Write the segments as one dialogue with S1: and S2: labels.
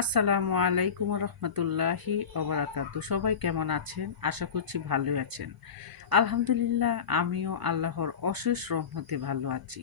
S1: আসসালামু আলাইকুম রহমতুল্লাহি ওবরাকাতু। সবাই কেমন আছেন? আশা করছি ভালোই আছেন। আলহামদুলিল্লাহ, আমিও আল্লাহর অশেষ রহমতে ভালো আছি।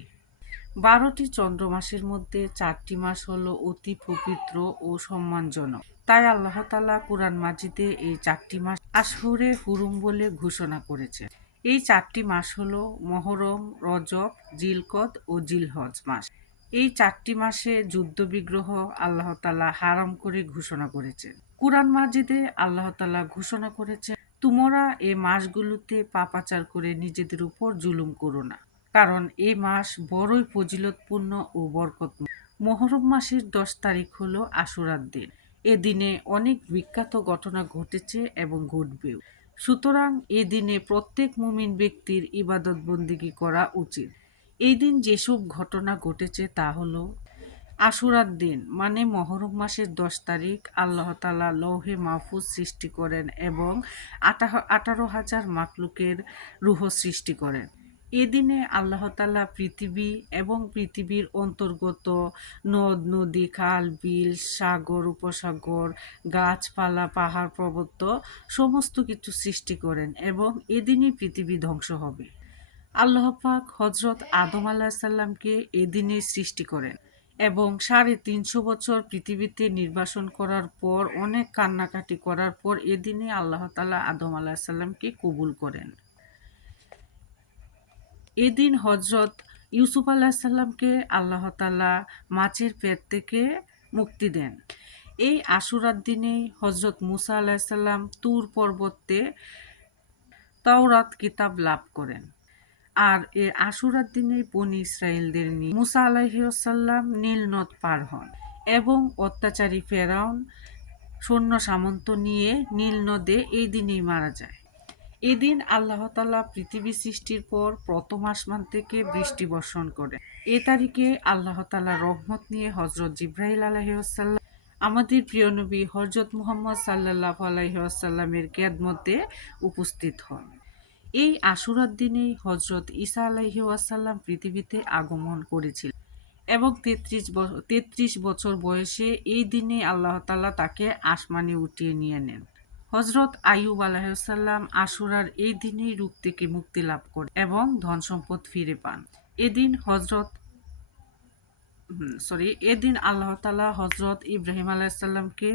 S1: বারোটি চন্দ্র মাসের মধ্যে চারটি মাস হলো অতি পবিত্র ও সম্মানজনক। তাই আল্লাহ তালা কুরআন মাজিদে এই চারটি মাস আশহুরে হুরুম বলে ঘোষণা করেছে এই চারটি মাস হলো মহরম, রজব, জিলকদ ও জিলহজ মাস। এই চারটি মাসে যুদ্ধবিগ্রহ আল্লাহ তালা হারাম করে ঘোষণা করেছেন। কুরআন মাজিদে আল্লাহ তালা ঘোষণা করেছে তোমরা এ মাসগুলোতে পাপাচার করে নিজেদের উপর জুলুম করো না, কারণ এ মাস বড়ই ফজিলতপূর্ণ ও বরকত মহরম মাসের দশ তারিখ হলো আশুরার দিন। এদিনে অনেক বিখ্যাত ঘটনা ঘটেছে এবং ঘটবেও। সুতরাং এই দিনে প্রত্যেক মুমিন ব্যক্তির ইবাদত বন্দিগি করা উচিত। এই দিন যেসব ঘটনা ঘটেছে তা হলো আশুরার দিন মানে মহরম মাসের দশ তারিখ, আল্লাহ তালা লৌহে মাহফুজ সৃষ্টি করেন এবং আঠারো হাজার মাকলুকের রুহ সৃষ্টি করেন। এদিনে আল্লাহ তালা পৃথিবী এবং পৃথিবীর অন্তর্গত নদ, নদী, খাল, বিল, সাগর, উপসাগর, গাছপালা, পাহাড়, পর্বত সমস্ত কিছু সৃষ্টি করেন এবং এদিনই পৃথিবী ধ্বংস হবে। আল্লাহ পাক হজরত আদম আল্লাহ সাল্লামকে এদিনে সৃষ্টি করেন এবং সাড়ে তিনশো বছর পৃথিবীতে নির্বাসন করার পর, অনেক কান্নাকাটি করার পর এদিনে আল্লাহ তালা আদম আল্লাহ সাল্লামকে কবুল করেন। এদিন হজরত ইউসুফ আল্লাহ সাল্লামকে আল্লাহ তালা মাছের পেট থেকে মুক্তি দেন। এই আশুরার দিনেই হজরত মুসা আল্লাহ সাল্লাম তুর পর্বতে তাওরাত কিতাব লাভ করেন। আর এ আশুরার দিনে বনি ইসরায়েলদের নিয়ে মুসা আলাহিসাল্লাম নীল নদ পার হন এবং অত্যাচারী ফেরাউন সৈন্য সামন্ত নিয়ে নীল নদে এই দিনেই মারা যায়। এদিন আল্লাহ তালা পৃথিবী সৃষ্টির পর প্রথম আসমান থেকে বৃষ্টি বর্ষণ করে। এ তারিখে আল্লাহ তালা রহমত নিয়ে হজরত জিব্রাহিল আলহিউসাল্লাম আমাদের প্রিয় নবী হজরত মুহম্মদ সাল্লাহ আলহিউসাল্লামের মধ্যে উপস্থিত হন। এই আশুরার দিনেই হজরত ঈসা আলাহি ওয়াসাল্লাম পৃথিবীতে আগমন করেছিলেন এবং তেত্রিশ তেত্রিশ বছর বয়সে এই দিনে আল্লাহ তাল্লাহ তাকে আসমানে উঠিয়ে নিয়ে নেন। হজরত আয়ুব আলাহিসাল্লাম আশুরার এই দিনেই রূপ থেকে মুক্তি লাভ করেন এবং ধন সম্পদ ফিরে পান। এদিন হজরত সরি এদিন আল্লাহ তালা হজরত ইব্রাহিম আলাহিসাল্লামকে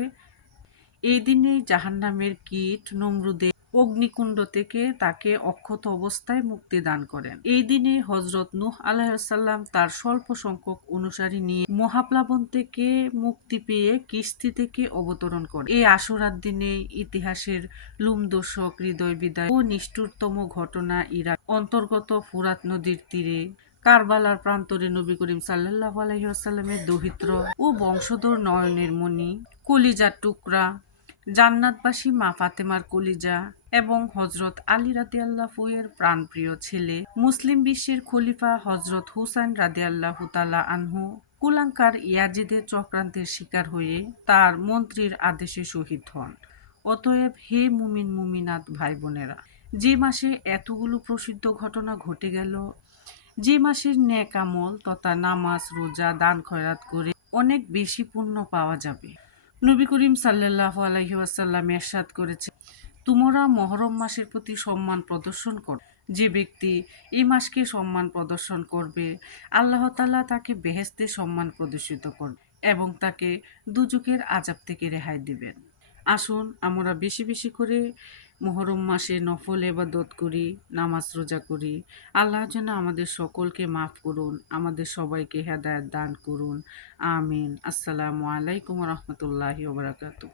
S1: এই দিনেই জাহান্নামের কীট, নমরুদে অগ্নিকুণ্ড থেকে তাকে অক্ষত অবস্থায় মুক্তি দান করেন। এই দিনে হজরত নুহ আলাহাল্লাম তার স্বল্প সংখ্যক অনুসারী নিয়ে মহাপ্লাবন থেকে মুক্তি পেয়ে কিস্তি থেকে অবতরণ করে এই আশুরার দিনে ইতিহাসের লুমদোষক হৃদয় বিদায় ও নিষ্ঠুরতম ঘটনা ইরাক অন্তর্গত ফুরাত নদীর তীরে কারবালার প্রান্তরে নবী করিম সাল্লাহ আলহিহাস্লামের দহিত্র ও বংশধর নয়নের মণি, কলিজার টুকরা, জান্নাতবাসী মা ফাতেমার কলিজা এবং হজরত আলী রাদি আল্লাহুয়ের প্রাণপ্রিয় ছেলে। মুসলিম বিশ্বের খলিফা হজরত হুসাইন রাদি আল্লাহ তালা আনহু কুলাঙ্কার ইয়াজিদের চক্রান্তের শিকার হয়ে তার মন্ত্রীর আদেশে শহীদ হন। অতএব হে মুমিন মুমিনাত ভাই বোনেরা যে মাসে এতগুলো প্রসিদ্ধ ঘটনা ঘটে গেল, যে মাসের ন্যাক আমল তথা নামাজ, রোজা, দান, খয়রাত করে অনেক বেশি পুণ্য পাওয়া যাবে। নবী করিম সাল্লাহ আলহি আসাল্লাম এরশাদ করেছে তোমরা মহরম মাসের প্রতি সম্মান প্রদর্শন কর। যে ব্যক্তি এই মাসকে সম্মান প্রদর্শন করবে, আল্লাহ তালা তাকে বেহেস্তে সম্মান প্রদর্শিত করবে এবং তাকে দুযুগের আজাব থেকে রেহাই দিবেন। আসুন, আমরা বেশি বেশি করে মহরম মাসে নফল এবাদত করি, নামাজ রোজা করি। আল্লাহ যেন আমাদের সকলকে মাফ করুন, আমাদের সবাইকে হেদায়ত দান করুন। আমিন। আসসালামু আলাইকুম রহমতুল্লাহি ওবরাকাতু